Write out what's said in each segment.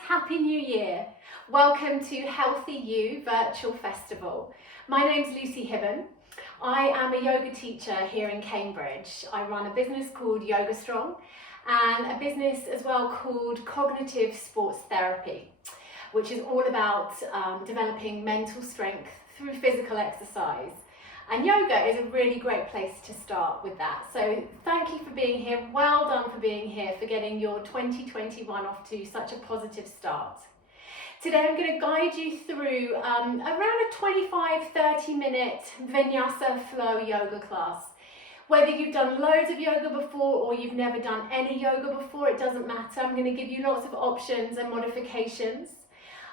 Happy New Year! Welcome to Healthy You Virtual Festival. My name's Lucy Hibben. I am a yoga teacher here in Cambridge. I run a business called Yoga Strong and a business as well called Cognitive Sports Therapy, which is all about developing mental strength through physical exercise. And yoga is a really great place to start with that. So thank you for being here. Well done for being here, for getting your 2021 off to such a positive start. Today I'm going to guide you through around a 25-30 minute Vinyasa flow yoga class. Whether you've done loads of yoga before or you've never done any yoga before, it doesn't matter. I'm going to give you lots of options and modifications.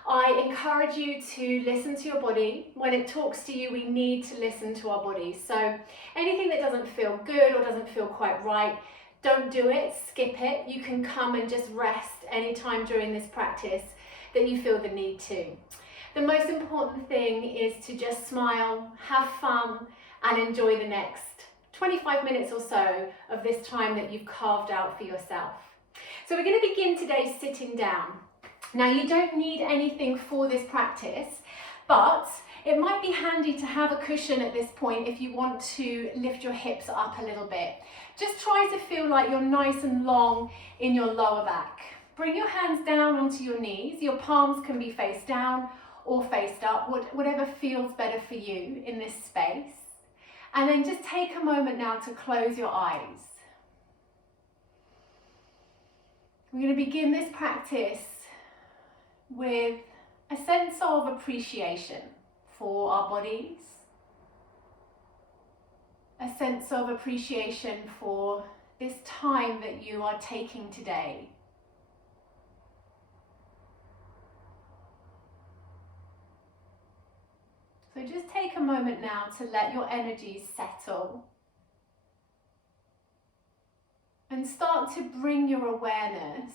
I encourage you to listen to your body. When it talks to you, we need to listen to our bodies. So anything that doesn't feel good or doesn't feel quite right, don't do it, skip it. You can come and just rest anytime during this practice that you feel the need to. The most important thing is to just smile, have fun, and enjoy the next 25 minutes or so of this time that you've carved out for yourself. So we're going to begin today sitting down. Now, you don't need anything for this practice, but it might be handy to have a cushion at this point if you want to lift your hips up a little bit. Just try to feel like you're nice and long in your lower back. Bring your hands down onto your knees. Your palms can be face down or faced up, whatever feels better for you in this space. And then just take a moment now to close your eyes. We're going to begin this practice with a sense of appreciation for our bodies, a sense of appreciation for this time that you are taking today. So just take a moment now to let your energies settle and start to bring your awareness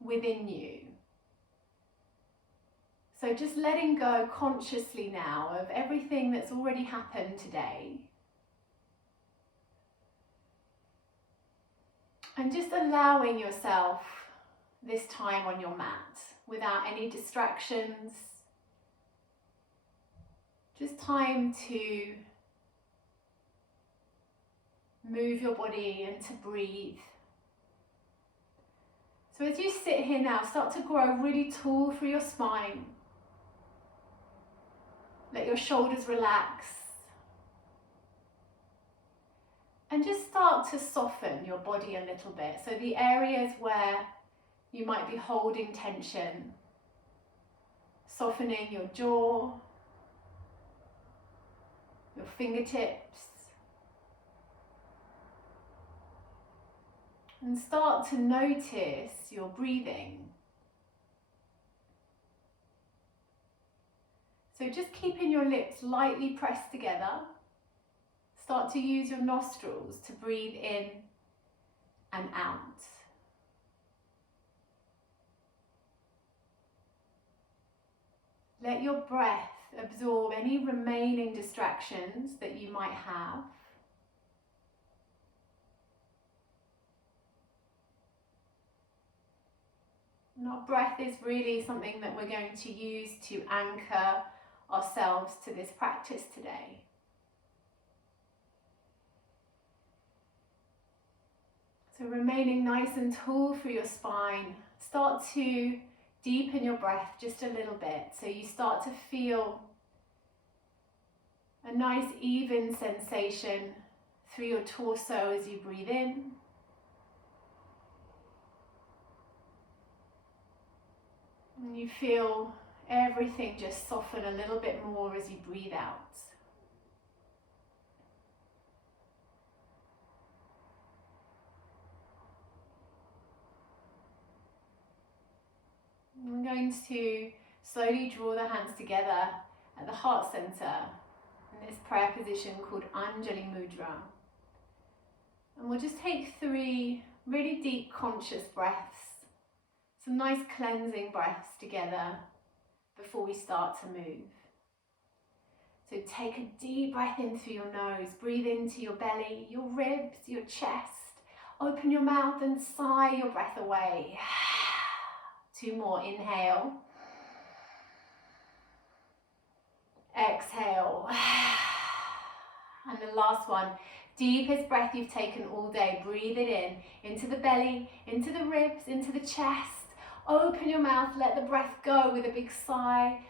within you. So just letting go consciously now of everything that's already happened today. And just allowing yourself this time on your mat without any distractions. Just time to move your body and to breathe. So as you sit here now, start to grow really tall through your spine. Let your shoulders relax. And just start to soften your body a little bit. So the areas where you might be holding tension, softening your jaw, your fingertips. And start to notice your breathing. So just keeping your lips lightly pressed together. Start to use your nostrils to breathe in and out. Let your breath absorb any remaining distractions that you might have. And our breath is really something that we're going to use to anchor ourselves to this practice today. So remaining nice and tall through your spine, start to deepen your breath just a little bit so you start to feel a nice even sensation through your torso as you breathe in. And you feel everything just soften a little bit more as you breathe out. I'm going to slowly draw the hands together at the heart center in this prayer position called Anjali Mudra. And we'll just take 3 really deep conscious breaths, some nice cleansing breaths together before we start to move. So take a deep breath in through your nose, breathe into your belly, your ribs, your chest. Open your mouth and sigh your breath away. 2 more, inhale. Exhale. And the last one, deepest breath you've taken all day. Breathe it in, into the belly, into the ribs, into the chest. Open your mouth, let the breath go with a big sigh.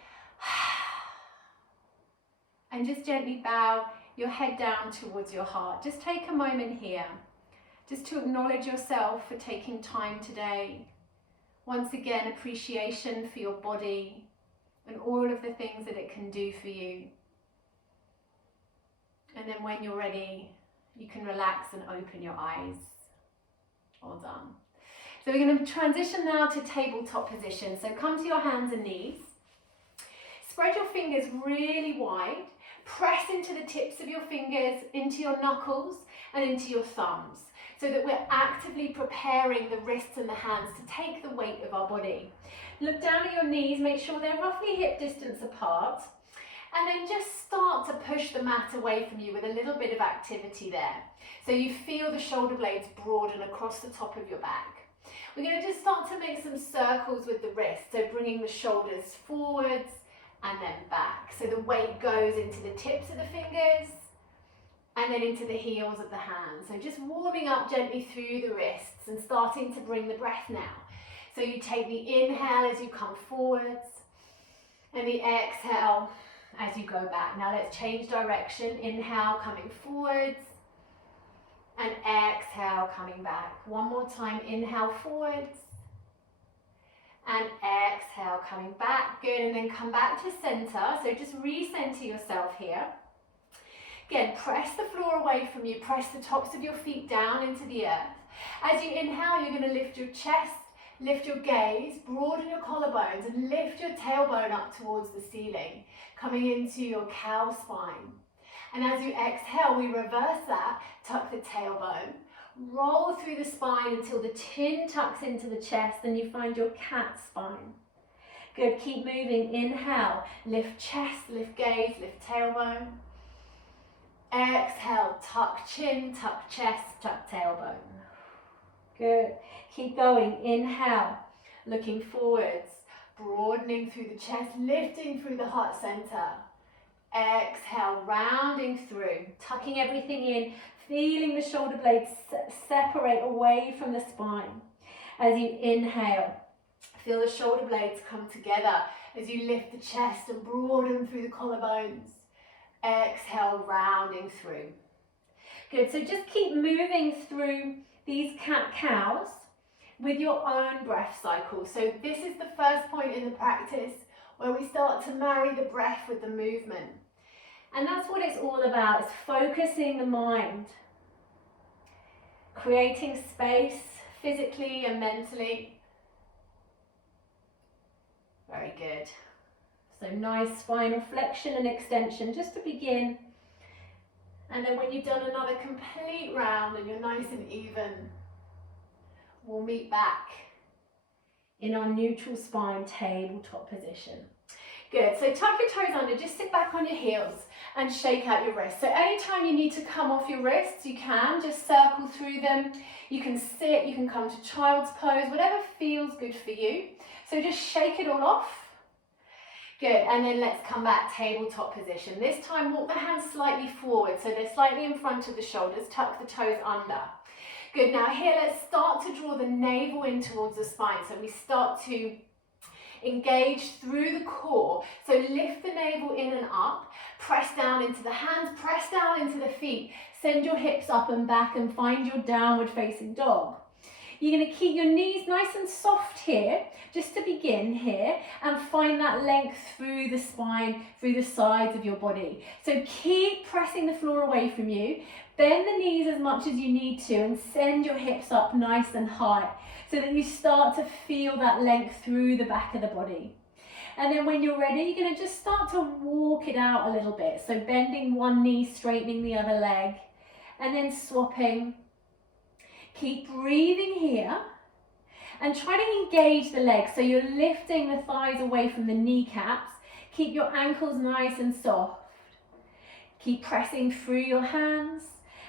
And just gently bow your head down towards your heart. Just take a moment here, just to acknowledge yourself for taking time today. Once again, appreciation for your body and all of the things that it can do for you. And then when you're ready, you can relax and open your eyes. All done. So we're going to transition now to tabletop position. So come to your hands and knees. Spread your fingers really wide. Press into the tips of your fingers, into your knuckles and into your thumbs, so that we're actively preparing the wrists and the hands to take the weight of our body. Look down at your knees, make sure they're roughly hip distance apart, and then just start to push the mat away from you with a little bit of activity there. So you feel the shoulder blades broaden across the top of your back. We're going to just start to make some circles with the wrists, so bringing the shoulders forwards and then back. So the weight goes into the tips of the fingers and then into the heels of the hands. So just warming up gently through the wrists and starting to bring the breath now. So you take the inhale as you come forwards and the exhale as you go back. Now let's change direction. Inhale, coming forwards, and exhale, coming back. One more time, inhale forwards, and exhale, coming back. Good, and then come back to center. So just recenter yourself here. Again, press the floor away from you. Press the tops of your feet down into the earth. As you inhale, you're going to lift your chest, lift your gaze, broaden your collarbones, and lift your tailbone up towards the ceiling, coming into your cow spine. And as you exhale, we reverse that, tuck the tailbone, roll through the spine until the chin tucks into the chest and you find your cat spine. Good, keep moving. Inhale, lift chest, lift gaze, lift tailbone. Exhale, tuck chin, tuck chest, tuck tailbone. Good, keep going. Inhale, looking forwards, broadening through the chest, lifting through the heart center. Exhale, rounding through, tucking everything in, feeling the shoulder blades separate away from the spine. As you inhale, feel the shoulder blades come together as you lift the chest and broaden through the collarbones. Exhale, rounding through. Good, so just keep moving through these cat-cows with your own breath cycle. So this is the first point in the practice where we start to marry the breath with the movement. And that's what it's all about, is focusing the mind, creating space physically and mentally. Very good. So nice spinal flexion and extension just to begin. And then when you've done another complete round and you're nice and even, we'll meet back in our neutral spine tabletop position. Good, so tuck your toes under, just sit back on your heels and shake out your wrists. So anytime you need to come off your wrists, you can, just circle through them. You can sit, you can come to child's pose, whatever feels good for you. So just shake it all off. Good, and then let's come back, tabletop position. This time walk the hands slightly forward, so they're slightly in front of the shoulders, tuck the toes under. Good, now here let's start to draw the navel in towards the spine. So we start to engage through the core. So lift the navel in and up, press down into the hands, press down into the feet. Send your hips up and back and find your downward facing dog. You're going to keep your knees nice and soft here, just to begin here, and find that length through the spine, through the sides of your body. So keep pressing the floor away from you. Bend the knees as much as you need to and send your hips up nice and high so that you start to feel that length through the back of the body. And then when you're ready, you're going to just start to walk it out a little bit. So bending one knee, straightening the other leg, and then swapping. Keep breathing here and try to engage the legs. So you're lifting the thighs away from the kneecaps. Keep your ankles nice and soft. Keep pressing through your hands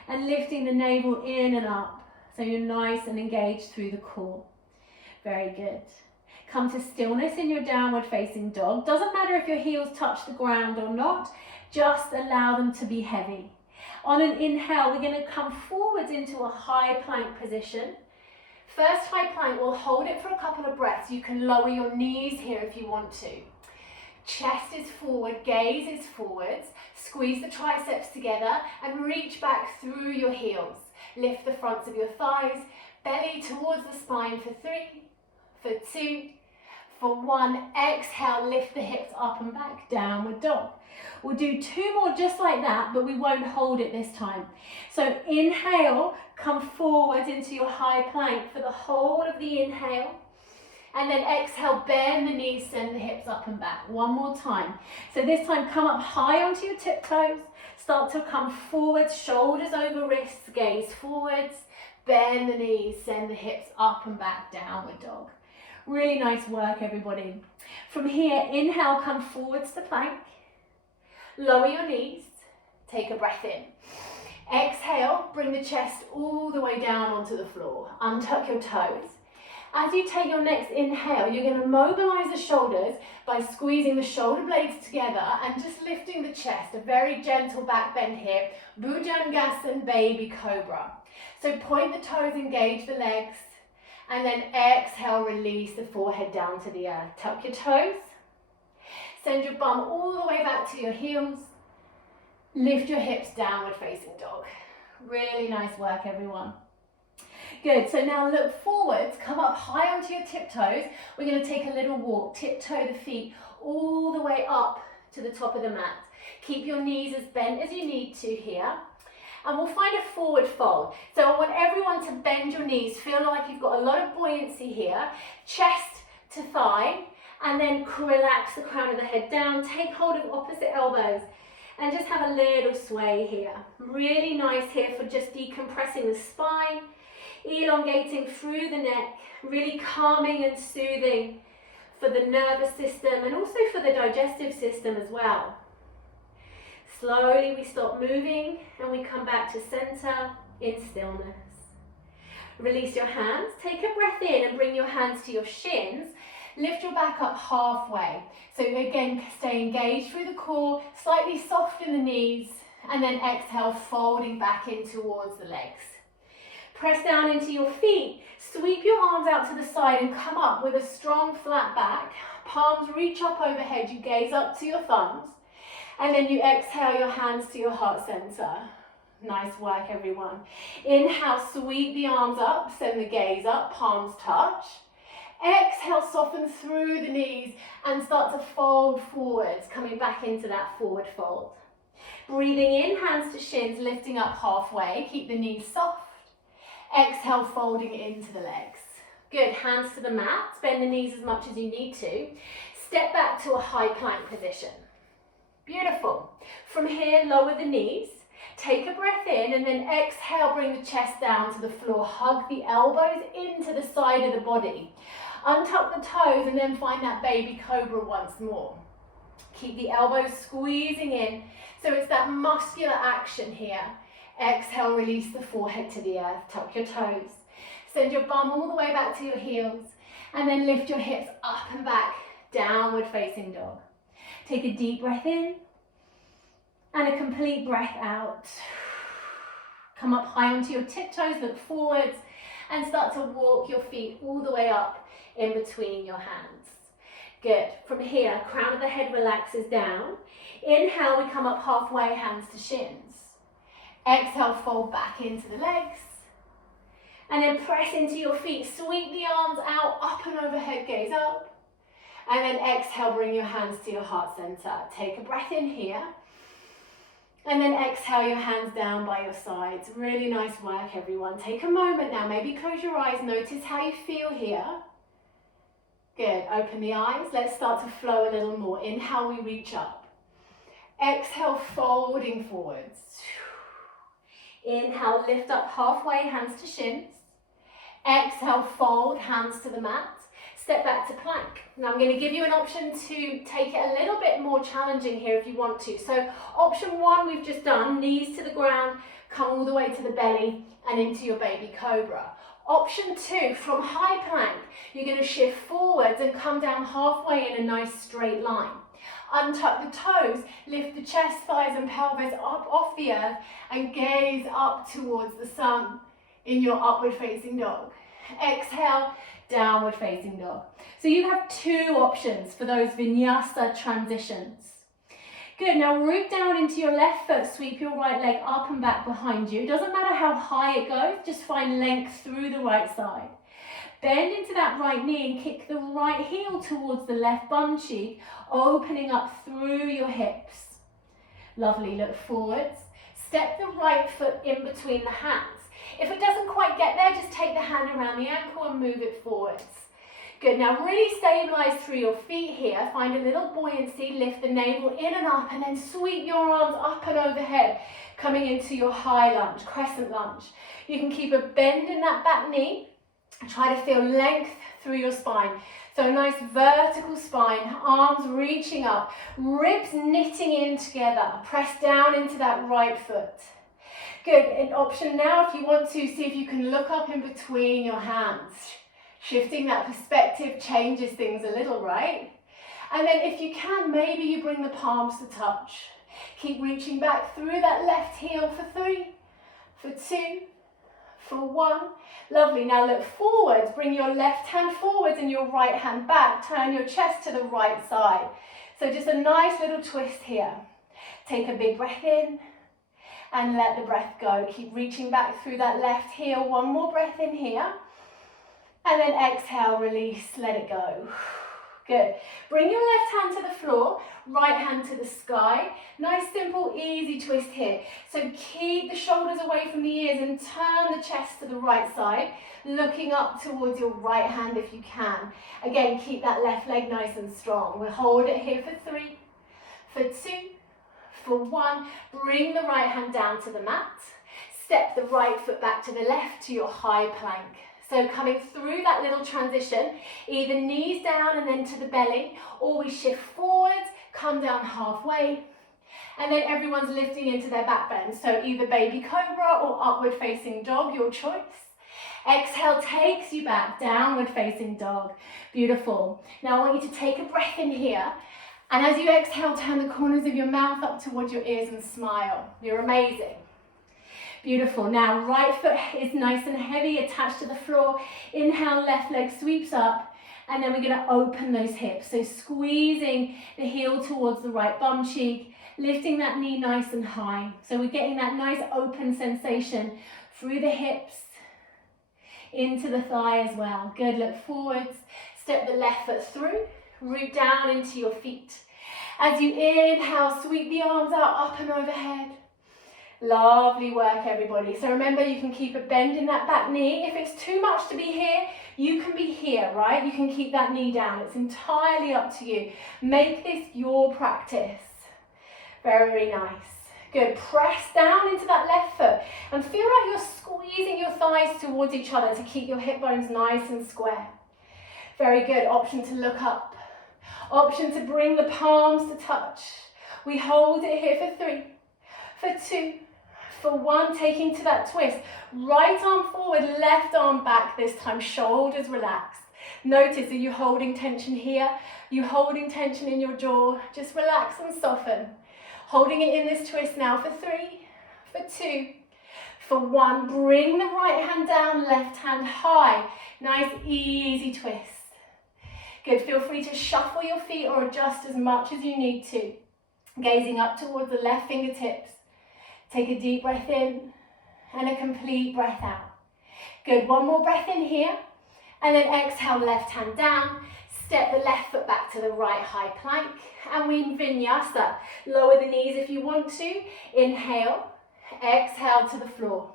and lifting the navel in and up. So you're nice and engaged through the core. Very good. Come to stillness in your downward facing dog. Doesn't matter if your heels touch the ground or not, just allow them to be heavy. On an inhale, we're going to come forwards into a high plank position. First high plank, we'll hold it for a couple of breaths. You can lower your knees here if you want to. Chest is forward, gaze is forwards. Squeeze the triceps together and reach back through your heels. Lift the fronts of your thighs, belly towards the spine for 3, for 2, for 1. Exhale, lift the hips up and back, downward dog. We'll do 2 more just like that, but we won't hold it this time. So inhale, come forward into your high plank for the whole of the inhale. And then exhale, bend the knees, send the hips up and back. One more time. So this time, come up high onto your tiptoes. Start to come forwards, shoulders over wrists, gaze forwards. Bend the knees, send the hips up and back, downward dog. Really nice work, everybody. From here, inhale, come forwards to plank. Lower your knees, take a breath in. Exhale, bring the chest all the way down onto the floor. Untuck your toes. As you take your next inhale, you're going to mobilize the shoulders by squeezing the shoulder blades together and just lifting the chest. A very gentle back bend here. Bhujangasana, baby cobra. So point the toes, engage the legs, and then exhale, release the forehead down to the earth. Tuck your toes. Send your bum all the way back to your heels. Lift your hips, downward facing dog. Really nice work, everyone. Good, so now look forwards, come up high onto your tiptoes. We're going to take a little walk, tiptoe the feet all the way up to the top of the mat. Keep your knees as bent as you need to here. And we'll find a forward fold. So I want everyone to bend your knees, feel like you've got a lot of buoyancy here. Chest to thigh, and then relax the crown of the head down. Take hold of opposite elbows and just have a little sway here. Really nice here for just decompressing the spine, elongating through the neck, really calming and soothing for the nervous system and also for the digestive system as well. Slowly we stop moving and we come back to center in stillness. Release your hands, take a breath in and bring your hands to your shins. Lift your back up halfway. So again, stay engaged through the core, slightly soften the knees, and then exhale, folding back in towards the legs. Press down into your feet, sweep your arms out to the side and come up with a strong flat back. Palms reach up overhead, you gaze up to your thumbs, and then you exhale your hands to your heart center. Nice work, everyone. Inhale, sweep the arms up, send the gaze up, palms touch. Exhale, soften through the knees and start to fold forwards, coming back into that forward fold. Breathing in, hands to shins, lifting up halfway, keep the knees soft. Exhale, folding into the legs. Good, hands to the mat, bend the knees as much as you need to. Step back to a high plank position. Beautiful. From here, lower the knees. Take a breath in and then exhale, bring the chest down to the floor. Hug the elbows into the side of the body. Untuck the toes and then find that baby cobra once more. Keep the elbows squeezing in. So it's that muscular action here. Exhale, release the forehead to the earth. Tuck your toes. Send your bum all the way back to your heels. And then lift your hips up and back. Downward facing dog. Take a deep breath in. And a complete breath out. Come up high onto your tiptoes, look forwards, and start to walk your feet all the way up in between your hands. Good. From here, crown of the head relaxes down. Inhale, we come up halfway, hands to shins. Exhale, fold back into the legs. And then press into your feet. Sweep the arms out, up and overhead, gaze up. And then exhale, bring your hands to your heart center. Take a breath in here. And then exhale your hands down by your sides. Really nice work, everyone. Take a moment now. Maybe close your eyes. Notice how you feel here. Good. Open the eyes. Let's start to flow a little more. Inhale, we reach up. Exhale, folding forwards. Inhale, lift up halfway, hands to shins. Exhale, fold, hands to the mat. Step back to plank. Now I'm going to give you an option to take it a little bit more challenging here if you want to. So option one we've just done, knees to the ground, come all the way to the belly and into your baby cobra. Option 2, from high plank, you're going to shift forwards and come down halfway in a nice straight line. Untuck the toes, lift the chest, thighs and pelvis up off the earth and gaze up towards the sun in your upward facing dog. Exhale, downward facing dog. So you have 2 options for those vinyasa transitions. Good, now root down into your left foot, sweep your right leg up and back behind you. It doesn't matter how high it goes, just find length through the right side. Bend into that right knee and kick the right heel towards the left bum cheek, opening up through your hips. Lovely, look forwards. Step the right foot in between the hands. If it doesn't quite get there, just take the hand around the ankle and move it forwards. Good, now really stabilize through your feet here. Find a little buoyancy, lift the navel in and up and then sweep your arms up and overhead, coming into your high lunge, crescent lunge. You can keep a bend in that back knee. Try to feel length through your spine. So a nice vertical spine, arms reaching up, ribs knitting in together. Press down into that right foot. Good, an option now if you want to, see if you can look up in between your hands. Shifting that perspective changes things a little, right? And then if you can, maybe you bring the palms to touch. Keep reaching back through that left heel for 3, for 2, for 1. Lovely, now look forwards, bring your left hand forwards and your right hand back. Turn your chest to the right side. So just a nice little twist here. Take a big breath in and let the breath go. Keep reaching back through that left heel. 1 more breath in here. And then exhale, release, let it go. Good. Bring your left hand to the floor, right hand to the sky. Nice, simple, easy twist here. So keep the shoulders away from the ears and turn the chest to the right side, looking up towards your right hand if you can. Again, keep that left leg nice and strong. We'll hold it here for 3, for 2, for 1. Bring the right hand down to the mat. Step the right foot back to the left to your high plank. So coming through that little transition, either knees down and then to the belly, or we shift forwards, come down halfway, and then everyone's lifting into their back bend. So either baby cobra or upward facing dog, your choice. Exhale takes you back, downward facing dog. Beautiful. Now I want you to take a breath in here, and as you exhale, turn the corners of your mouth up towards your ears and smile. You're amazing. Beautiful. Now right foot is nice and heavy, attached to the floor. Inhale, left leg sweeps up, and then we're going to open those hips. So squeezing the heel towards the right bum cheek, lifting that knee nice and high. So we're getting that nice open sensation through the hips, into the thigh as well. Good, look forwards, step the left foot through, root down into your feet. As you inhale, sweep the arms out, up and overhead. Lovely work, everybody. So remember, you can keep a bend in that back knee. If it's too much to be here, you can be here, right? You can keep that knee down. It's entirely up to you. Make this your practice. Very nice. Good. Press down into that left foot and feel like you're squeezing your thighs towards each other to keep your hip bones nice and square. Very good. Option to look up. Option to bring the palms to touch. We hold it here for 3, for 2, for 1, taking to that twist. Right arm forward, left arm back this time, shoulders relaxed. Notice, are you holding tension here? Are you holding tension in your jaw? Just relax and soften. Holding it in this twist now for 3, for 2, for 1. Bring the right hand down, left hand high. Nice, easy twist. Good, feel free to shuffle your feet or adjust as much as you need to. Gazing up towards the left fingertips. Take a deep breath in and a complete breath out. Good, 1 more breath in here. And then exhale, left hand down. Step the left foot back to the right high plank. And we vinyasa. Lower the knees if you want to. Inhale, exhale to the floor.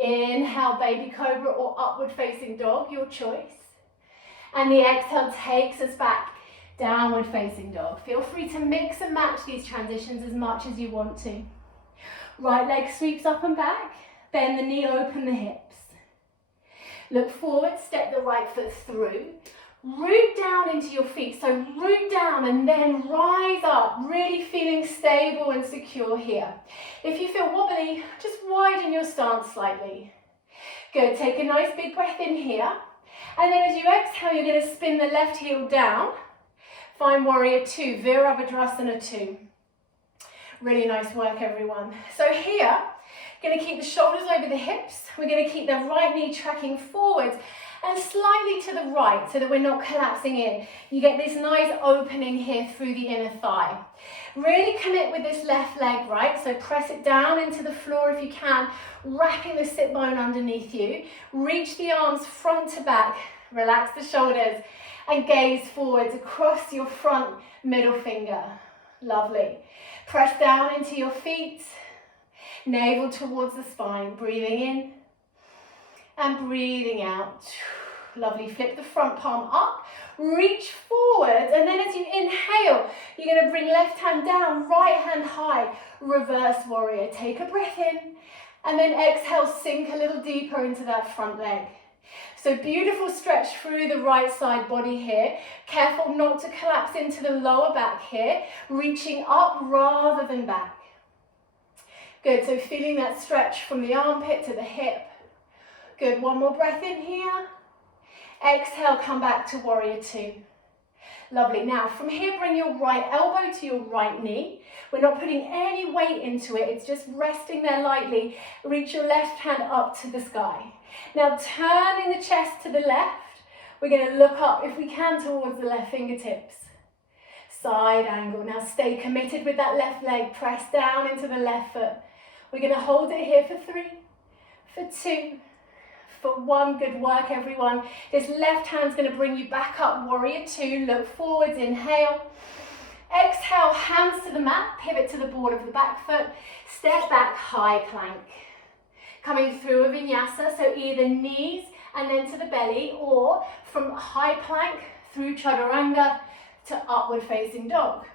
Inhale, baby cobra or upward facing dog, your choice. And the exhale takes us back, downward facing dog. Feel free to mix and match these transitions as much as you want to. Right leg sweeps up and back, bend the knee, open the hips. Look forward, step the right foot through. Root down into your feet, so root down and then rise up, really feeling stable and secure here. If you feel wobbly, just widen your stance slightly. Good, take a nice big breath in here. And then as you exhale, you're going to spin the left heel down. Find warrior two, Virabhadrasana 2. Really nice work, everyone. So here, going to keep the shoulders over the hips. We're going to keep the right knee tracking forwards and slightly to the right so that we're not collapsing in. You get this nice opening here through the inner thigh. Really commit with this left leg, right? So press it down into the floor if you can, wrapping the sit bone underneath you. Reach the arms front to back, relax the shoulders, and gaze forwards across your front middle finger. Lovely. Press down into your feet, navel towards the spine, breathing in and breathing out. Lovely, flip the front palm up, reach forward, and then as you inhale, you're going to bring left hand down, right hand high, reverse warrior. Take a breath in, and then exhale, sink a little deeper into that front leg. So beautiful stretch through the right side body here. Careful not to collapse into the lower back here, reaching up rather than back. Good, so feeling that stretch from the armpit to the hip. Good, one more breath in here. Exhale, come back to warrior two. Lovely. Now from here, bring your right elbow to your right knee. We're not putting any weight into it. It's just resting there lightly. Reach your left hand up to the sky. Now turning the chest to the left. We're going to look up, if we can, towards the left fingertips. Side angle. Now stay committed with that left leg. Press down into the left foot. We're going to hold it here for 3, for 2, for 1. Good work, everyone. This left hand's going to bring you back up, warrior two. Look forwards, inhale. Exhale, hands to the mat, pivot to the ball of the back foot. Step back, high plank. Coming through a vinyasa, so either knees and then to the belly, or from high plank through chaturanga to upward facing dog,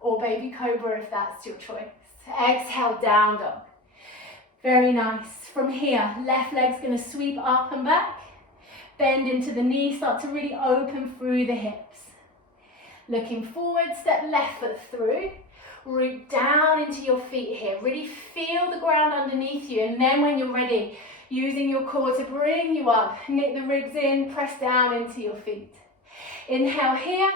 or baby cobra if that's your choice. Exhale, down dog. Very nice. From here, left leg's going to sweep up and back. Bend into the knee, start to really open through the hips. Looking forward, step left foot through. Root down into your feet here. Really feel the ground underneath you. And then when you're ready, using your core to bring you up, knit the ribs in, press down into your feet. Inhale here,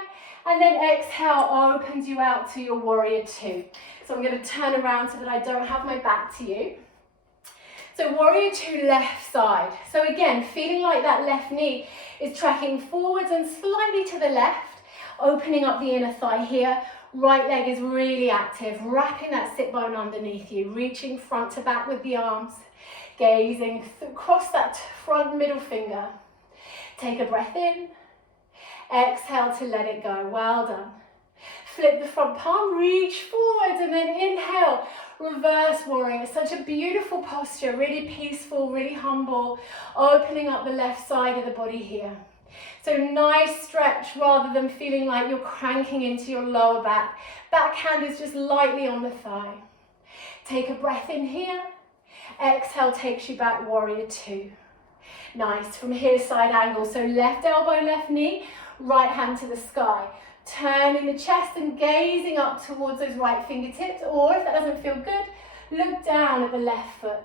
and then exhale opens you out to your warrior two. So I'm going to turn around so that I don't have my back to you. So warrior two, left side. So again, feeling like that left knee is tracking forwards and slightly to the left, opening up the inner thigh here. Right leg is really active, wrapping that sit bone underneath you, reaching front to back with the arms, gazing across that front middle finger. Take a breath in, exhale to let it go. Well done. Flip the front palm, reach forwards, and then inhale, reverse warrior. Such a beautiful posture, really peaceful, really humble, opening up the left side of the body here. So nice stretch rather than feeling like you're cranking into your lower back. Back hand is just lightly on the thigh. Take a breath in here. Exhale takes you back, warrior two. Nice. From here, side angle. So left elbow, left knee, right hand to the sky. Turning the chest and gazing up towards those right fingertips. Or if that doesn't feel good, look down at the left foot.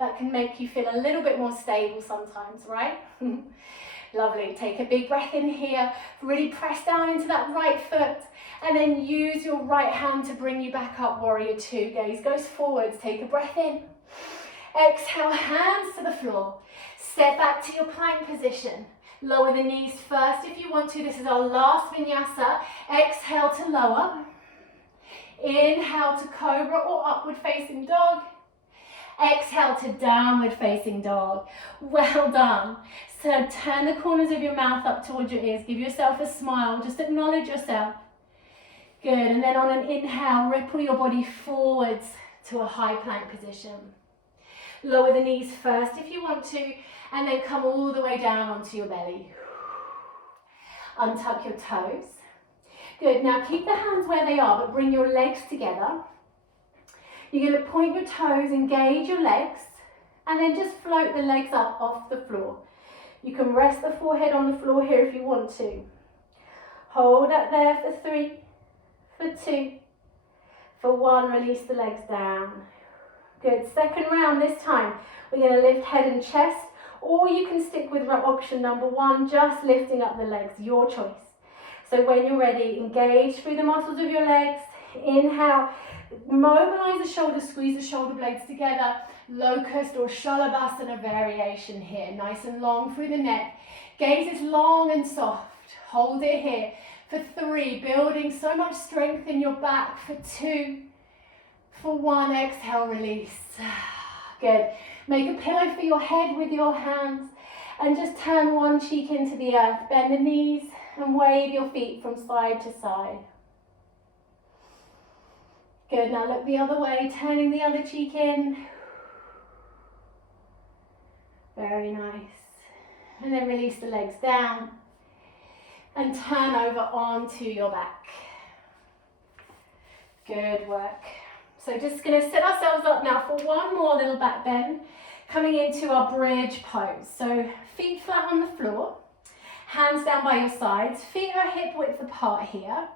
That can make you feel a little bit more stable sometimes, right? Lovely. Take a big breath in here. Really press down into that right foot. And then use your right hand to bring you back up, warrior two. Gaze goes forwards. Take a breath in. Exhale, hands to the floor. Step back to your plank position. Lower the knees first if you want to. This is our last vinyasa. Exhale to lower. Inhale to cobra or upward facing dog. Exhale to downward facing dog. Well done. So turn the corners of your mouth up towards your ears. Give yourself a smile. Just acknowledge yourself. Good. And then on an inhale, ripple your body forwards to a high plank position. Lower the knees first if you want to, and then come all the way down onto your belly. Untuck your toes. Good. Now keep the hands where they are, but bring your legs together. You're going to point your toes, engage your legs, and then just float the legs up off the floor. You can rest the forehead on the floor here if you want to. Hold that there for 3, for 2, for 1, release the legs down. Good, second round this time. We're going to lift head and chest, Or you can stick with option number 1, just lifting up the legs, your choice. So when you're ready, engage through the muscles of your legs. Inhale, mobilize the shoulders, squeeze the shoulder blades together. Locust or Shalabhasana variation here. Nice and long through the neck. Gaze is long and soft. Hold it here for 3, building so much strength in your back. For 2, for 1, exhale, release. Good. Make a pillow for your head with your hands and just turn one cheek into the earth. Bend the knees and wave your feet from side to side. Good, now look the other way, turning the other cheek in. Very nice. And then release the legs down and turn over onto your back. Good work. So just going to set ourselves up now for one more little back bend, coming into our bridge pose. So feet flat on the floor, hands down by your sides, feet are hip width apart here.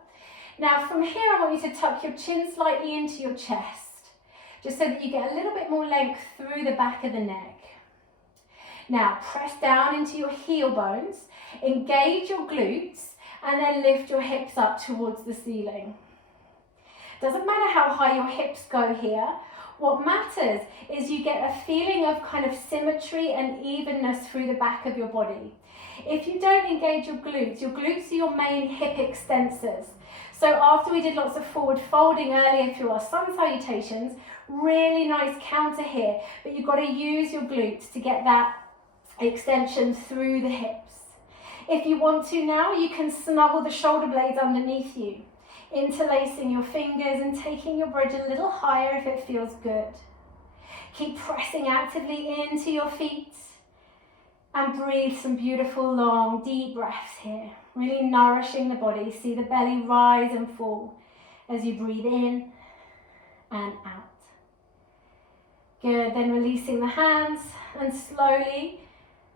Now from here I want you to tuck your chin slightly into your chest, just so that you get a little bit more length through the back of the neck. Now press down into your heel bones, engage your glutes, and then lift your hips up towards the ceiling. Doesn't matter how high your hips go here, what matters is you get a feeling of kind of symmetry and evenness through the back of your body. If you don't engage your glutes are your main hip extensors. So after we did lots of forward folding earlier through our sun salutations, really nice counter here, but you've got to use your glutes to get that extension through the hips. If you want to now, you can snuggle the shoulder blades underneath you, interlacing your fingers and taking your bridge a little higher if it feels good. Keep pressing actively into your feet and breathe some beautiful long deep breaths here, really nourishing the body. See the belly rise and fall as you breathe in and out. Good, then releasing the hands and slowly,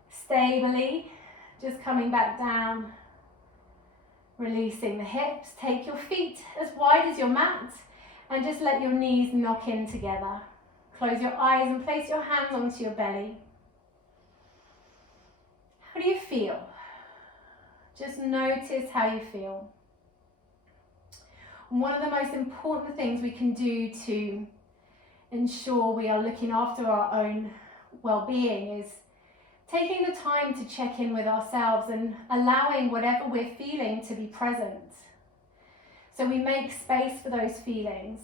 stably, just coming back down. Releasing the hips, take your feet as wide as your mat and just let your knees knock in together. Close your eyes and place your hands onto your belly. How do you feel? Just notice how you feel. One of the most important things we can do to ensure we are looking after our own well-being is taking the time to check in with ourselves and allowing whatever we're feeling to be present. So we make space for those feelings.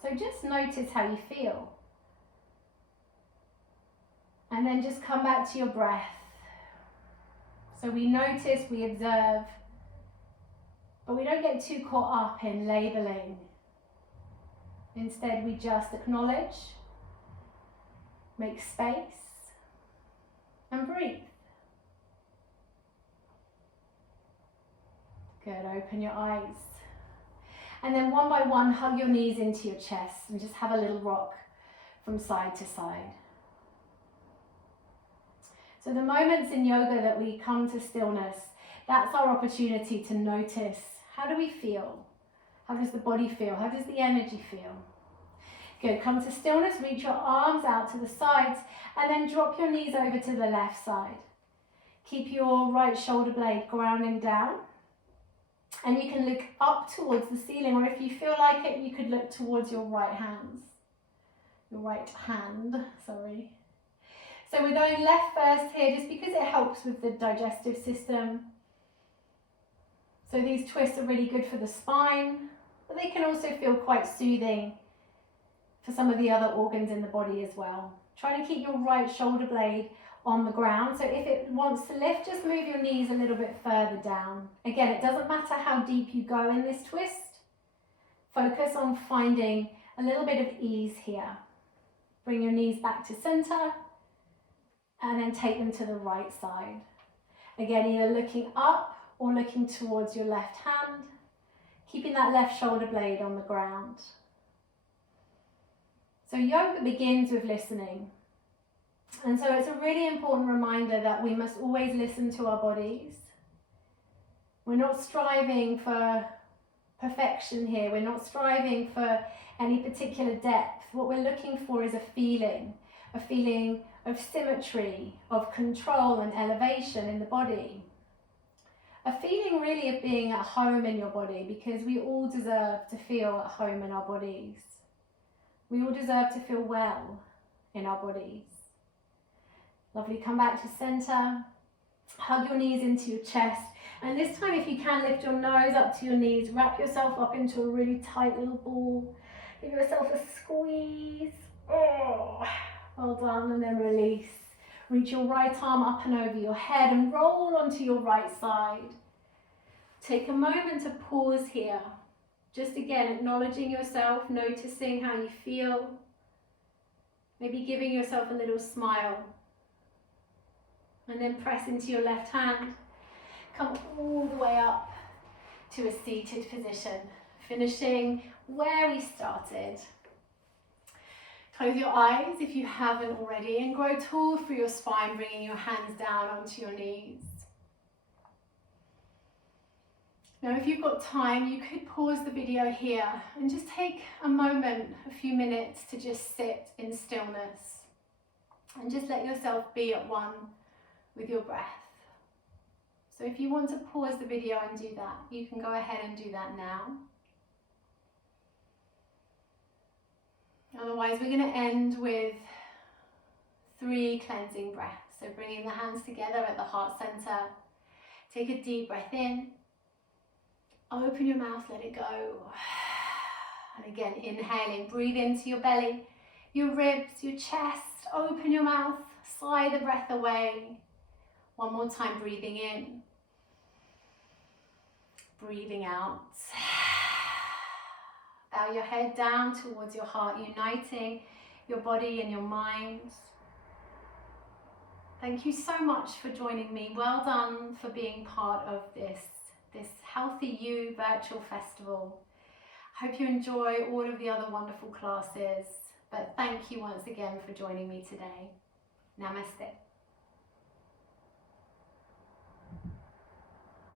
So just notice how you feel. And then just come back to your breath. So we notice, we observe, but we don't get too caught up in labeling. Instead, we just acknowledge, make space, and breathe. Good, open your eyes. And then one by one, hug your knees into your chest and just have a little rock from side to side. So the moments in yoga that we come to stillness, that's our opportunity to notice, how do we feel? How does the body feel? How does the energy feel? Good, come to stillness, reach your arms out to the sides and then drop your knees over to the left side. Keep your right shoulder blade grounding down and you can look up towards the ceiling, or if you feel like it, you could look towards your right hand. So we're going left first here just because it helps with the digestive system. So these twists are really good for the spine, but they can also feel quite soothing for some of the other organs in the body as well. Try to keep your right shoulder blade on the ground. So if it wants to lift, just move your knees a little bit further down. Again, it doesn't matter how deep you go in this twist. Focus on finding a little bit of ease here. Bring your knees back to center and then take them to the right side. Again, either looking up or looking towards your left hand, keeping that left shoulder blade on the ground. So yoga begins with listening. And so it's a really important reminder that we must always listen to our bodies. We're not striving for perfection here. We're not striving for any particular depth. What we're looking for is a feeling of symmetry, of control and elevation in the body. A feeling really of being at home in your body, because we all deserve to feel at home in our bodies. We all deserve to feel well in our bodies. Lovely, come back to center. Hug your knees into your chest. And this time, if you can, lift your nose up to your knees. Wrap yourself up into a really tight little ball. Give yourself a squeeze. Oh, well done. And then release. Reach your right arm up and over your head and roll onto your right side. Take a moment to pause here. Just again, acknowledging yourself, noticing how you feel. Maybe giving yourself a little smile. And then press into your left hand. Come all the way up to a seated position, finishing where we started. Close your eyes if you haven't already and grow tall through your spine, bringing your hands down onto your knees. Now, if you've got time, you could pause the video here and just take a moment, a few minutes to just sit in stillness and just let yourself be at one with your breath. So if you want to pause the video and do that, you can go ahead and do that now. Otherwise, we're going to end with 3 cleansing breaths. So bringing the hands together at the heart center. Take a deep breath in. Open your mouth, let it go. And again, inhaling, breathe into your belly, your ribs, your chest. Open your mouth, sigh the breath away. One more time, breathing in. Breathing out. Bow your head down towards your heart, uniting your body and your mind. Thank you so much for joining me. Well done for being part of this Healthy You virtual festival. I hope you enjoy all of the other wonderful classes, but thank you once again for joining me today. Namaste.